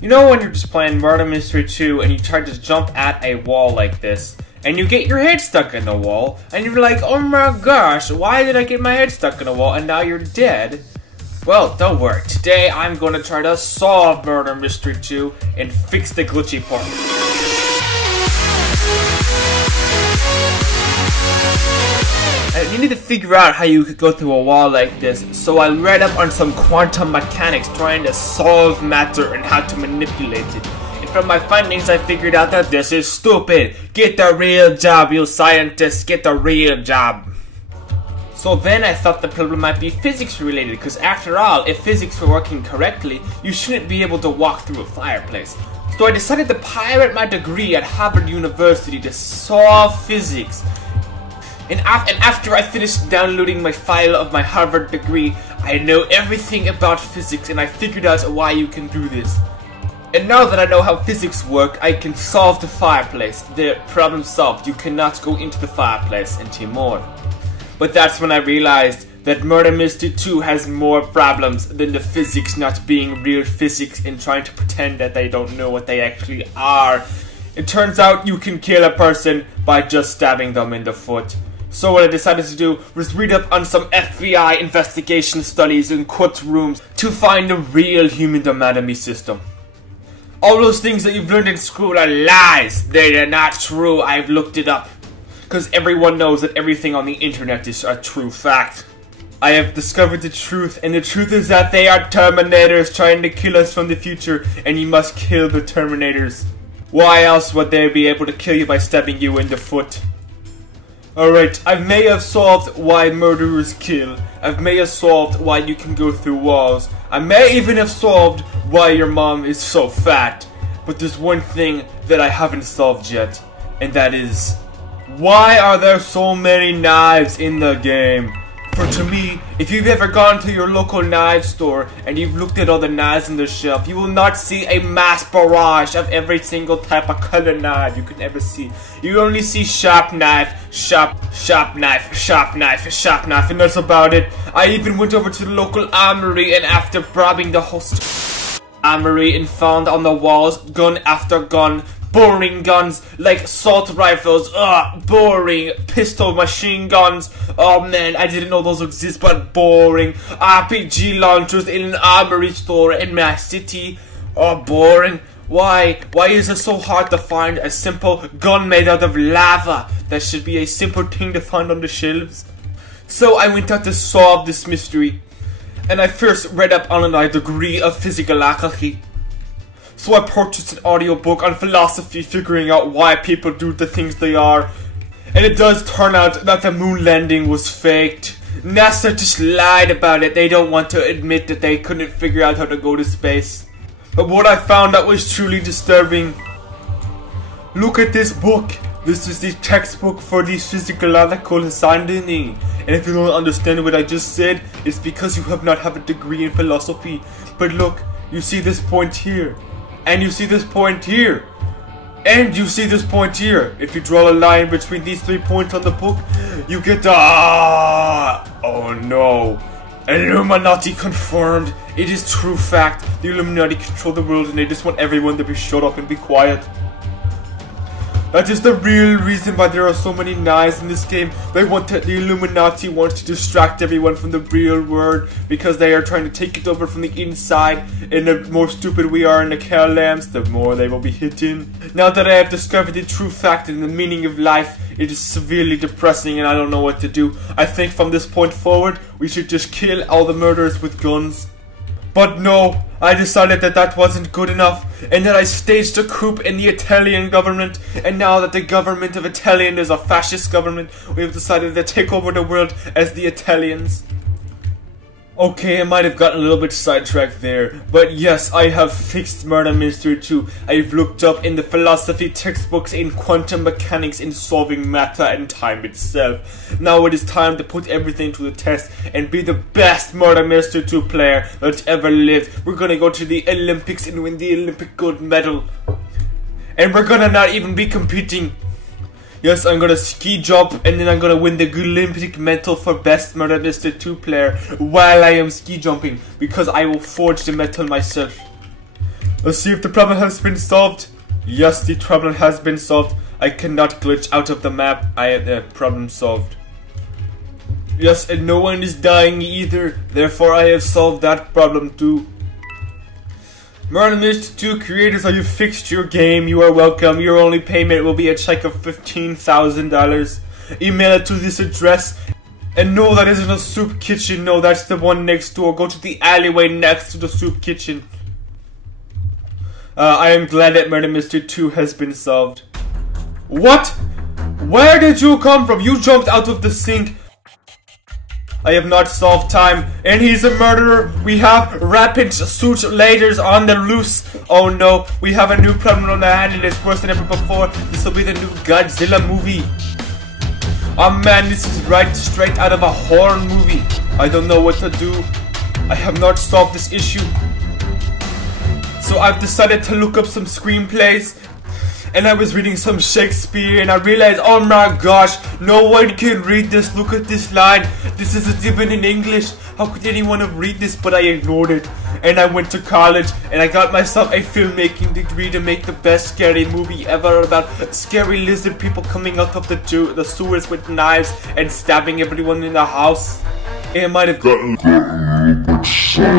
You know when you're just playing Murder Mystery 2 and you try to jump at a wall like this, and you get your head stuck in the wall, and you're like, oh my gosh, why did I get my head stuck in the wall, and now you're dead? Well, don't worry. Today I'm going to try to solve Murder Mystery 2 and fix the glitchy part. I needed to figure out how you could go through a wall like this, so I read up on some quantum mechanics trying to solve matter and how to manipulate it. And from my findings I figured out that this is stupid. Get the real job, you scientists, get the real job. So then I thought the problem might be physics related, because after all, if physics were working correctly, you shouldn't be able to walk through a fireplace. So I decided to pirate my degree at Harvard University to solve physics. And after I finished downloading my file of my Harvard degree, I know everything about physics and I figured out why you can do this. And now that I know how physics work, I can solve the fireplace. The problem solved. You cannot go into the fireplace anymore. But that's when I realized that Murder Mystery 2 has more problems than the physics not being real physics and trying to pretend that they don't know what they actually are. It turns out you can kill a person by just stabbing them in the foot. So what I decided to do was read up on some FBI investigation studies in courtrooms to find the real human anatomy system. All those things that you've learned in school are lies. They are not true. I've looked it up. Because everyone knows that everything on the internet is a true fact. I have discovered the truth, and the truth is that they are Terminators trying to kill us from the future, and you must kill the Terminators. Why else would they be able to kill you by stabbing you in the foot? Alright, I may have solved why murderers kill. I may have solved why you can go through walls. I may even have solved why your mom is so fat. But there's one thing that I haven't solved yet, and that is, why are there so many knives in the game? For to me, if you've ever gone to your local knife store and you've looked at all the knives on the shelf, you will not see a mass barrage of every single type of color knife you could ever see. You only see sharp knife, sharp knife, sharp knife, sharp knife, and that's about it. I even went over to the local armory, and after robbing the whole armory and found on the walls gun after gun, boring guns like assault rifles, boring pistol machine guns, oh man, I didn't know those exist, but boring RPG launchers in an armory store in my city, boring. Why is it so hard to find a simple gun made out of lava? That should be a simple thing to find on the shelves. So I went out to solve this mystery, and I first read up on a degree of physiology. So I purchased an audiobook on philosophy, figuring out why people do the things they are. And it does turn out that the moon landing was faked. NASA just lied about it. They don't want to admit that they couldn't figure out how to go to space. But what I found out was truly disturbing. Look at this book. This is the textbook for the physiological ascending. And if you don't understand what I just said, it's because you have not have a degree in philosophy. But look, you see this point here. And you see this point here. And you see this point here. If you draw a line between these 3 points on the book, you get the oh no. Illuminati confirmed. It is true fact. The Illuminati control the world and they just want everyone to be shut up and be quiet. That is the real reason why there are so many knives in this game. The Illuminati wants to distract everyone from the real world because they are trying to take it over from the inside. And the more stupid we are in the care lamps, the more they will be hidden. Now that I have discovered the true fact and the meaning of life, it is severely depressing and I don't know what to do. I think from this point forward, we should just kill all the murderers with guns. But no, I decided that that wasn't good enough, and that I staged a coup in the Italian government, and now that the government of Italian is a fascist government, we have decided to take over the world as the Italians. Okay, I might have gotten a little bit sidetracked there, but yes, I have fixed Murder Mystery 2. I've looked up in the philosophy textbooks in quantum mechanics in solving matter and time itself. Now it is time to put everything to the test and be the best Murder Mystery 2 player that ever lived. We're gonna go to the Olympics and win the Olympic gold medal. And we're gonna not even be competing. Yes, I'm gonna ski jump and then I'm gonna win the Olympic medal for best Murder Mystery 2 player while I am ski jumping because I will forge the medal myself. Let's see if the problem has been solved. Yes, the problem has been solved. I cannot glitch out of the map. I have the problem solved. Yes, and no one is dying either. Therefore, I have solved that problem too. Murder Mystery 2 creators, have you fixed your game? You are welcome. Your only payment will be a check of $15,000. Email it to this address. And no, that isn't a soup kitchen. No, that's the one next door. Go to the alleyway next to the soup kitchen. I am glad that Murder Mystery 2 has been solved. What? Where did you come from? You jumped out of the sink. I have not solved time, and he's a murderer. We have rapid suit lasers on the loose. Oh no, we have a new problem on the hand, and it's worse than ever before. This will be the new Godzilla movie. Oh man, this is right straight out of a horror movie. I don't know what to do. I have not solved this issue. So I've decided to look up some screenplays. And I was reading some Shakespeare and I realized, oh my gosh, no one can read this. Look at this line. This is even in English. How could anyone have read this? But I ignored it. And I went to college and I got myself a filmmaking degree to make the best scary movie ever about scary lizard people coming out of the sewers with knives and stabbing everyone in the house. It might have gotten a little bit